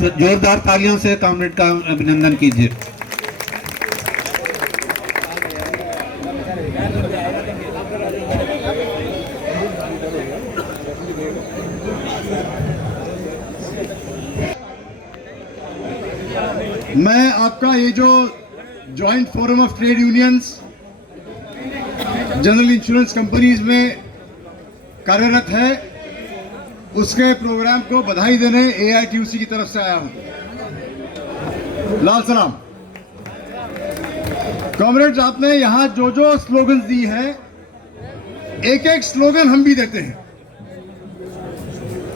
जोरदार तालियों से कॉमरेड का अभिनंदन कीजिए। मैं आपका ये जो joint forum of trade unions general insurance companies में कार्यरत है उसके प्रोग्राम को बधाई देने AITUC की तरफ से आया हूं। लाल सलाम। कॉमरेड्स, आपने यहां जो जो स्लोगन दी हैं, एक एक स्लोगन हम भी देते हैं।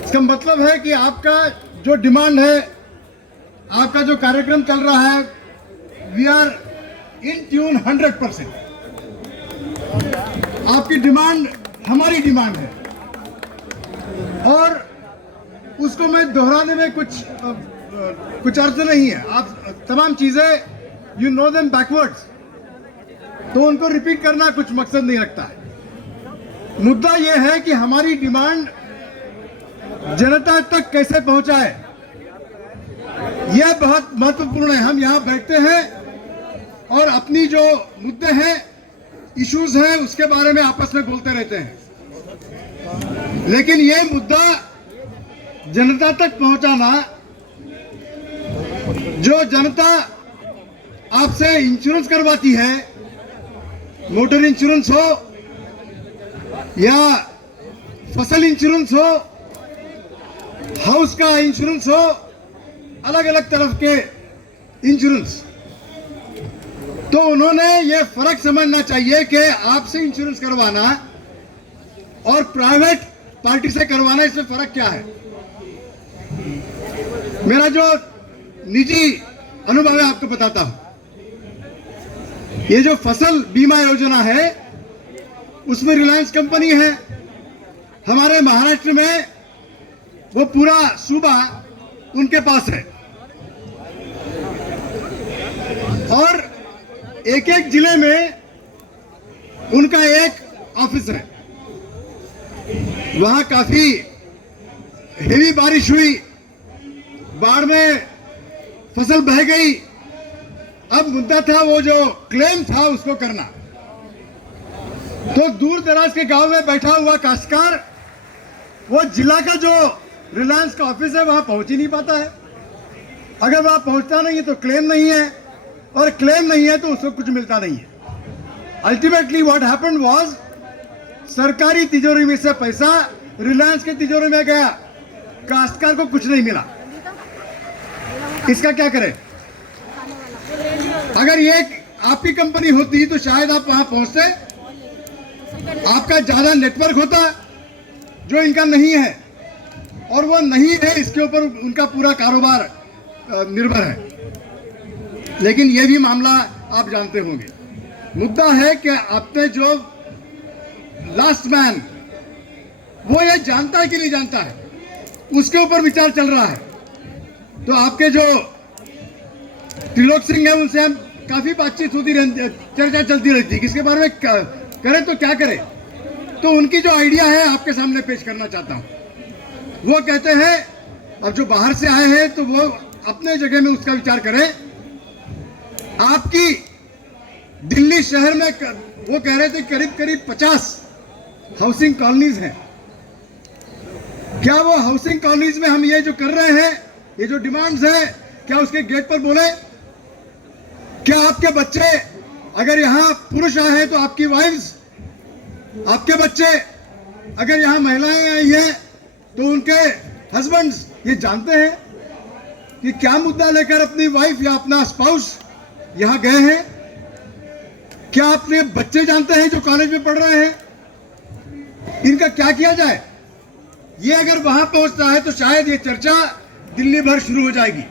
इसका मतलब है कि आपका जो डिमांड है, आपका जो कार्यक्रम चल रहा है, वी आर इन ट्यून 100%। आपकी डिमांड हमारी डिमांड है और उसको मैं दोहराने में कुछ अर्थ नहीं है। आप तमाम चीजें यू नो देम बैकवर्ड्स, तो उनको रिपीट करना कुछ मकसद नहीं रखता है। मुद्दा यह है कि हमारी डिमांड जनता तक कैसे पहुंचाए, यह बहुत महत्वपूर्ण है। हम यहां बैठते हैं और अपनी जो मुद्दे हैं, इश्यूज हैं, उसके बारे में आपस में बोलते रहते हैं, लेकिन यह मुद्दा जनता तक पहुंचाना, जो जनता आपसे इंश्योरेंस करवाती है, मोटर इंश्योरेंस हो या फसल इंश्योरेंस हो, हाउस का इंश्योरेंस हो, अलग अलग तरफ के इंश्योरेंस, तो उन्होंने ये फर्क समझना चाहिए कि आपसे इंश्योरेंस करवाना और प्राइवेट पार्टी से करवाना, इसमें फर्क क्या है। मेरा जो निजी अनुभव है आपको बताता हूं। ये जो फसल बीमा योजना है, उसमें रिलायंस कंपनी है। हमारे महाराष्ट्र में वो पूरा सूबा उनके पास है और एक एक जिले में उनका एक ऑफिस है। वहां काफी हेवी बारिश हुई, बाढ़ में फसल बह गई। अब मुद्दा था वो जो क्लेम था उसको करना। तो दूर दराज के गांव में बैठा हुआ काश्तकार वो जिला का जो रिलायंस का ऑफिस है वहां पहुंच ही नहीं पाता है। अगर वहां पहुंचता नहीं है तो क्लेम नहीं है, और क्लेम नहीं है तो उसको कुछ मिलता नहीं है। अल्टीमेटली व्हाट हैपेंड वाज, सरकारी तिजोरी में से पैसा रिलायंस के तिजोरी में गया, काश्तकार को कुछ नहीं मिला। इसका क्या करें? अगर ये आपकी कंपनी होती तो शायद आप वहां पहुंचते, आपका ज्यादा नेटवर्क होता, जो इनका नहीं है, और वो नहीं है, इसके ऊपर उनका पूरा कारोबार निर्भर है। लेकिन ये भी मामला आप जानते होंगे। मुद्दा है कि आपने जो लास्ट मैन, वो ये जानता है कि नहीं जानता है, उसके ऊपर विचार चल रहा है। तो आपके जो त्रिलोक सिंह है, उनसे हम काफी बातचीत होती रहती, चर्चा चलती रहती है किसके बारे में करें तो क्या करें। तो उनकी जो आइडिया है आपके सामने पेश करना चाहता हूं। वो कहते हैं, अब जो बाहर से आए हैं तो वो अपने जगह में उसका विचार करें। आपकी दिल्ली शहर में वो कह रहे थे करीब 50 हाउसिंग कॉलोनीज हैं। क्या वो हाउसिंग कॉलोनीज में हम ये जो कर रहे हैं, ये जो डिमांड्स हैं, क्या उसके गेट पर बोले? क्या आपके बच्चे, अगर यहाँ पुरुष आए हैं तो आपकी वाइफ्स, आपके बच्चे, अगर यहाँ महिलाएं आई हैं तो उनके हस्बैंड्स ये जानते हैं कि क्या मुद्दा लेकर अपनी वाइफ या अपना स्पाउस यहां गए हैं? क्या अपने बच्चे जानते हैं जो कॉलेज में पढ़ रहे हैं? इनका क्या किया जाए? ये अगर वहां पहुंचता है तो शायद ये चर्चा दिल्ली भर शुरू हो जाएगी।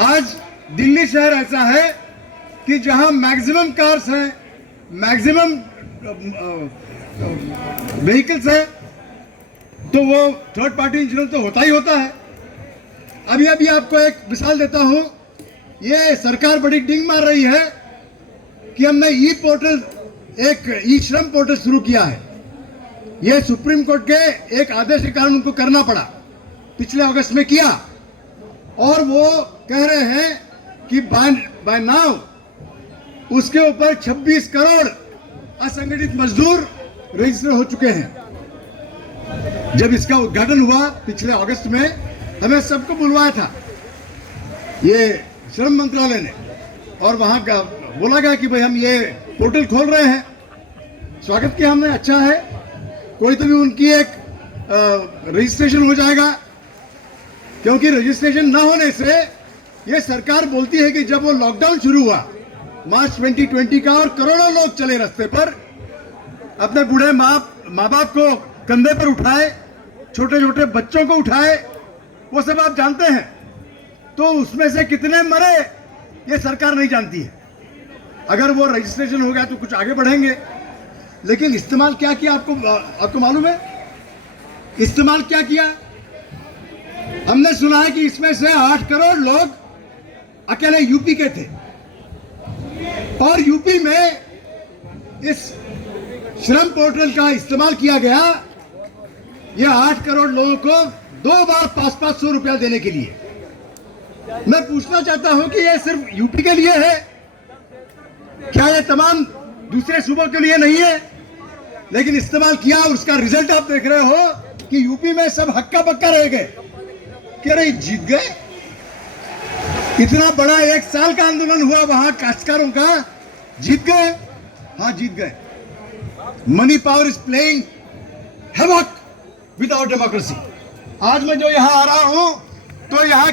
आज दिल्ली शहर ऐसा है कि जहां मैक्सिमम कार्स हैं, मैक्सिमम व्हीकल्स हैं, तो वो थर्ड पार्टी इंश्योरेंस तो होता ही होता है। अभी आपको एक मिसाल देता हूं। ये सरकार बड़ी डिंग मार रही है कि हमने ई पोर्टल, एक ई श्रम पोर्टल शुरू किया है। यह सुप्रीम कोर्ट के एक आदेश के कारण उनको करना पड़ा, पिछले अगस्त में किया, और वो कह रहे हैं कि बाय नाउ उसके ऊपर 26 करोड़ असंगठित मजदूर रजिस्टर हो चुके हैं। जब इसका उद्घाटन हुआ पिछले अगस्त में, हमें सबको बुलवाया था ये श्रम मंत्रालय ने, और वहां का बोला गया कि भाई हम ये पोर्टल खोल रहे हैं। स्वागत किया हमने, अच्छा है, कोई तो भी उनकी एक रजिस्ट्रेशन हो जाएगा, क्योंकि रजिस्ट्रेशन ना होने से ये सरकार बोलती है कि जब वो लॉकडाउन शुरू हुआ मार्च 2020 का और करोड़ों लोग चले रास्ते पर, अपने बूढ़े माँ बाप को कंधे पर उठाए, छोटे छोटे बच्चों को उठाए, वो सब आप जानते हैं, तो उसमें से कितने मरे ये सरकार नहीं जानती है। अगर वो रजिस्ट्रेशन हो गया तो कुछ आगे बढ़ेंगे, लेकिन इस्तेमाल क्या किया आपको मालूम है? इस्तेमाल क्या किया? हमने सुना है कि इसमें से 8 करोड़ लोग अकेले यूपी के थे, और यूपी में इस श्रम पोर्टल का इस्तेमाल किया गया ये 8 करोड़ लोगों को 2 बार 500 रुपया देने के लिए। मैं पूछना चाहता हूं कि ये सिर्फ यूपी के लिए है क्या? ये तमाम दूसरे सूबों के लिए नहीं है? लेकिन इस्तेमाल किया और उसका रिजल्ट आप देख रहे हो कि यूपी में सब हक्का बक्का रह गए कि अरे जीत गए। इतना बड़ा 1 साल का आंदोलन हुआ वहां काश्तकारों का, जीत गए। हाँ, जीत गए। Money power is playing havoc with our democracy. आज मैं जो यहां आ रहा हूं तो यहां